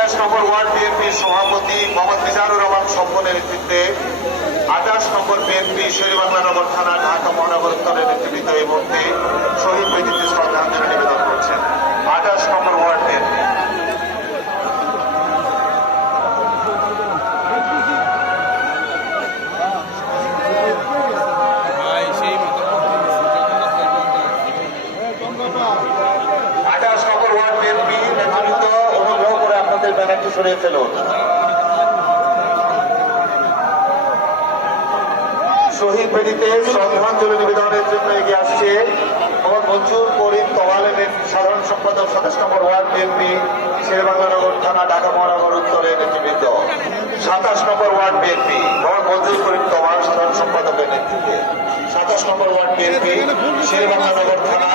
28 নম্বর word বিএনপির সভাপতি মোহাম্মদ মিজানুর রহমান সম্পনের নেতৃত্বে 28 নম্বর বিএনপি শেরেবাংলা নগর থানা ঢাকা মহানগর উত্তরের নেতৃত্ব এই মুহূর্তে শহীদ বেদিতে শ্রদ্ধাঞ্জলি নিবেদন করছেন। 28 নম্বর ওয়ার্ড বিএনপি। ব্যানারটি সরিয়ে ফেলুন। শহীদ বেদিতে শ্রদ্ধাঞ্জলি নিবেদনের জন্য এগিয়ে আসছে মোহাম্মদ মঞ্জুর করিম তওয়ালের সাধারণ সম্পাদক 27 নম্বর ওয়ার্ড বিএনপি শেরেবাংলা নগর থানা ঢাকা মহানগর উত্তরের নেতৃবৃন্দ। 27 নম্বর ওয়ার্ড বিএনপি মোহাম্মদ মঞ্জুর করিম তওয়াল সাধারণ সম্পাদকের নেতৃত্বে 27 নম্বর ওয়ার্ড বিএনপি শেরেবাংলা নগর থানা